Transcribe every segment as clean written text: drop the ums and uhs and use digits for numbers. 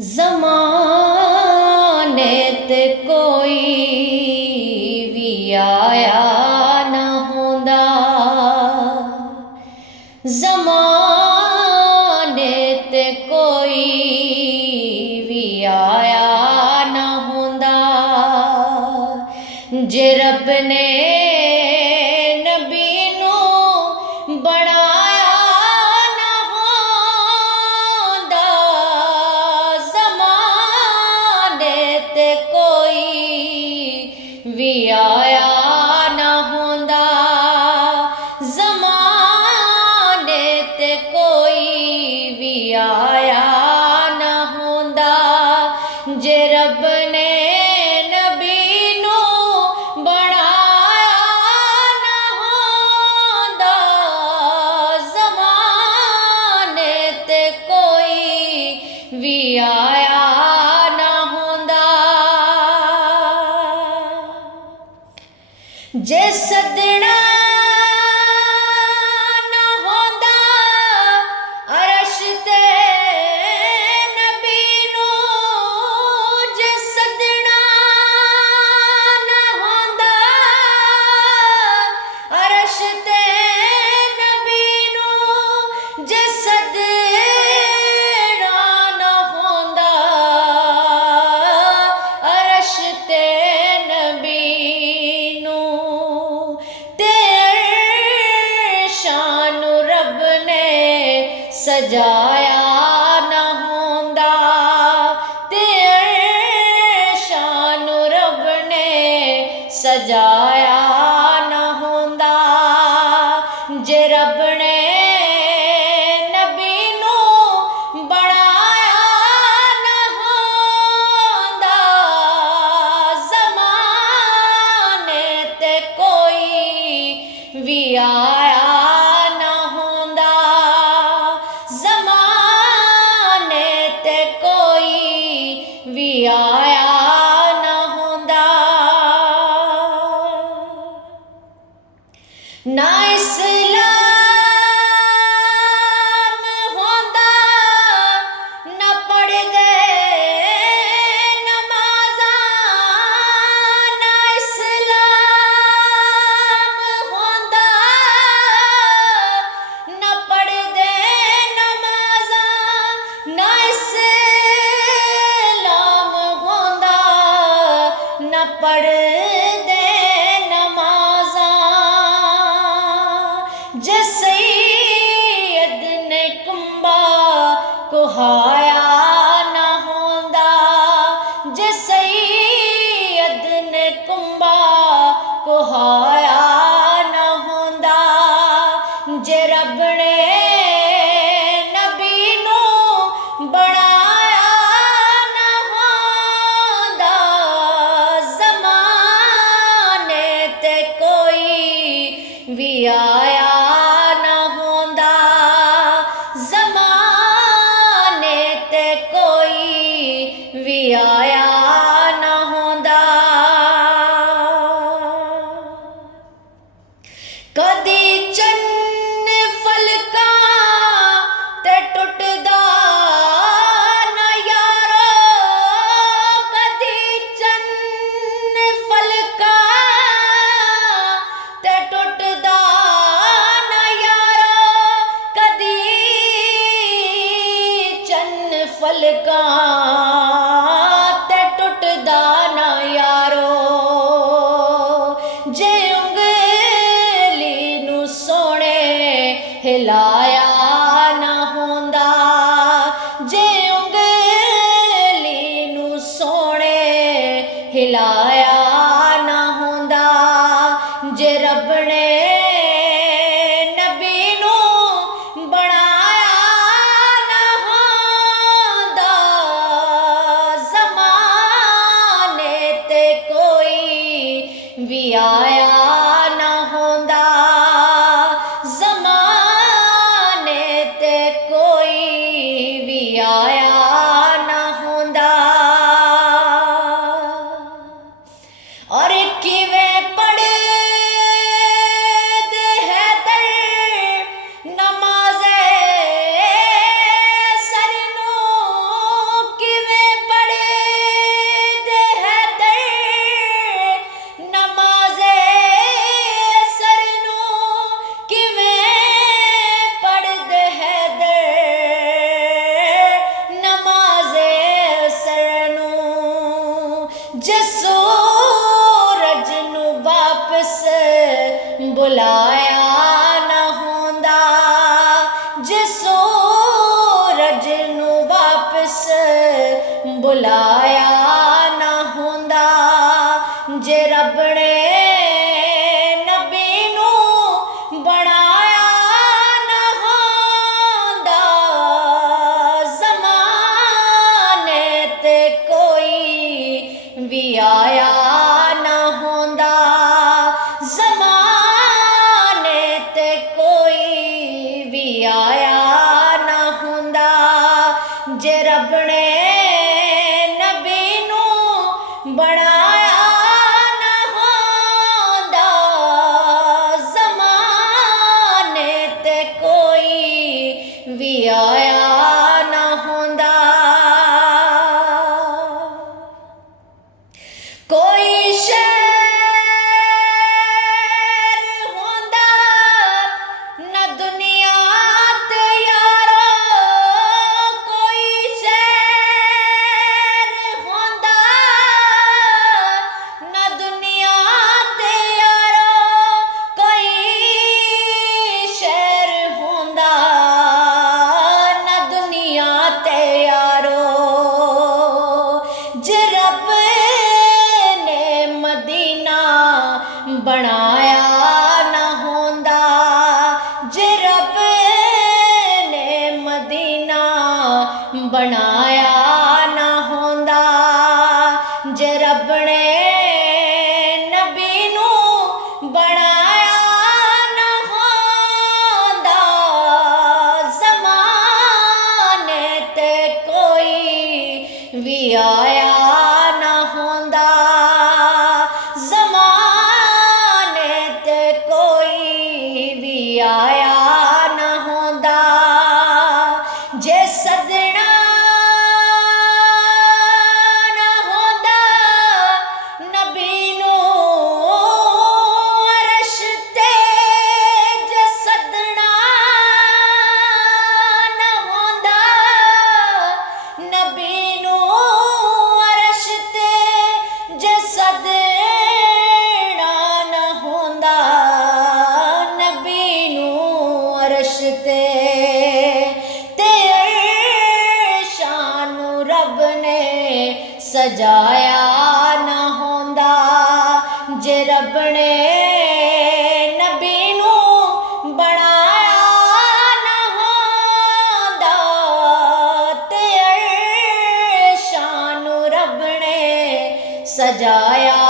ज़माने ते कोई भी आया न होंदा, ज़माने ते कोई भी आया न होंदा। जे रब ने नबी नूं बनाया न होंदा, ज़माने ते कोई भी आया न होंदा, ज़माने ते कोई भी आया न होंदा। जे रब ने नबी नूं बनाया न होंदा, ज़माने ते कोई भी आया न होंदा। जे सदना न होंदा अरश ते नबी नूं, जे सदना न होंदा अरश ते नबी नूं, जे सदना न होंदा अरश ते नबी सजाया न होंदा, ते शान रब ने सजाया न होंदा। जे रब ने नबी नूं बनाया न होंदा, ज़माने ते कोई भी आया न होंदा, ज़माने ते कोई भी आया न होंदा। ना इस्लाम होंदा न पढ़दे नमाज़ां, ना इस्लाम होंदा न पढ़दे नमाज़ां, ना इस्लाम होंदा न पढ़दे नमाज़ां। जे सैयद ने कुंबा कुहाया न होंदा, जे सैयद ने कुंबा कुहाया न होंदा। जे रब ने नबी नूं बनाया न होंदा, ज़माने ते कोई भी आया न होंदा, ज़माने ते कोई भी आया न होंदा। कदी चन्न फलकां ते टुटदा न यारो, कदी चन्न फलकां ते टुटदा न यारो, कदी चन्न फलकां ते टुटदा न यारो। जे उंगली नूं सोहणे हिलाया न होंदा, जे उंगली नूं सोहणे हिलाया न होंदा। जे रब ने नबी नूं बनाया न होंदा, ज़माने ते कोई भी आया न होंदा, ज़माने ते कोई भी आया न होंदा। बुलाया ना हुंदा, जे रब ने नबी नूं बनाया ना हुंदा, ज़माने ते कोई भी आया ना हुंदा, ज़माने ते कोई भी आया ना हुंदा, जे रब ने नबी नूं बनाया ना हुंदा, ज़माने ते कोई भी आया ना हुंदा। कोई शहर हुंदा ना दुनिया ते यारो, कोई शहर हुंदा ना दुनिया ते यारो, कोई शहर हुंदा ना दुनिया ते यारो, जे रब ने मदीना बनाया ना हुंदा, जे रब ने मदीना बनाया ना हुंदा, जे रब ने नबी नूं बनाया ना हुंदा, ज़माने ते कोई भी आया ना हुंदा, ज़माने ते कोई भी आया ना हुंदा, जे सदना ना हुंदा नबी नूं अरश ते, जे सदना ना हुंदा नबी नूं अरश ते, जे सदना ना हुंदा नबी नूं अरश ते, अर्शां नूं रब ने सजाया ना हुंदा, जे रब ने नबी नूं बनाया ना हुंदा, ते अर्शां नूं रब ने सजाया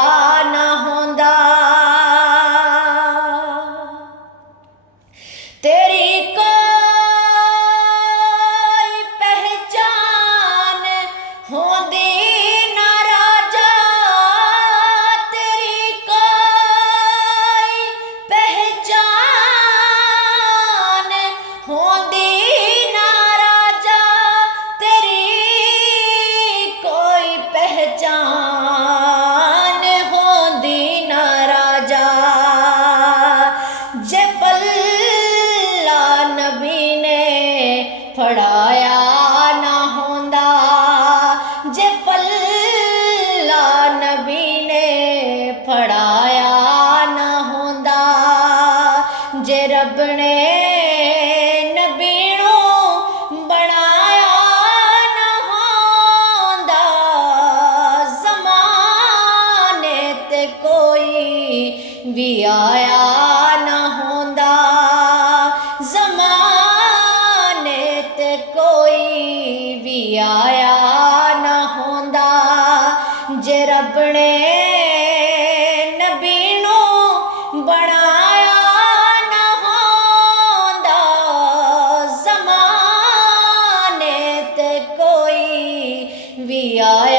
ना हुंदा। तेरी कोई पहचान होंदी ना राजा, तेरी कोई पहचान होंदी ना राजा, तेरी कोई पहचान होंदी ना राजा, जे पल्ला नबी ने फड़ाया ना हुंदा, जे पल्ला नबी ने फड़ाया ना हुंदा, जे रब ने नबी नूं बनाया ना हुंदा, ज़माने ते कोई भी आया ना हुंदा, ज़माने ते कोई भी आया ना हुंदा, जे रब ने नबी नूं बनाया ना हुंदा, ज़माने ते कोई भी आया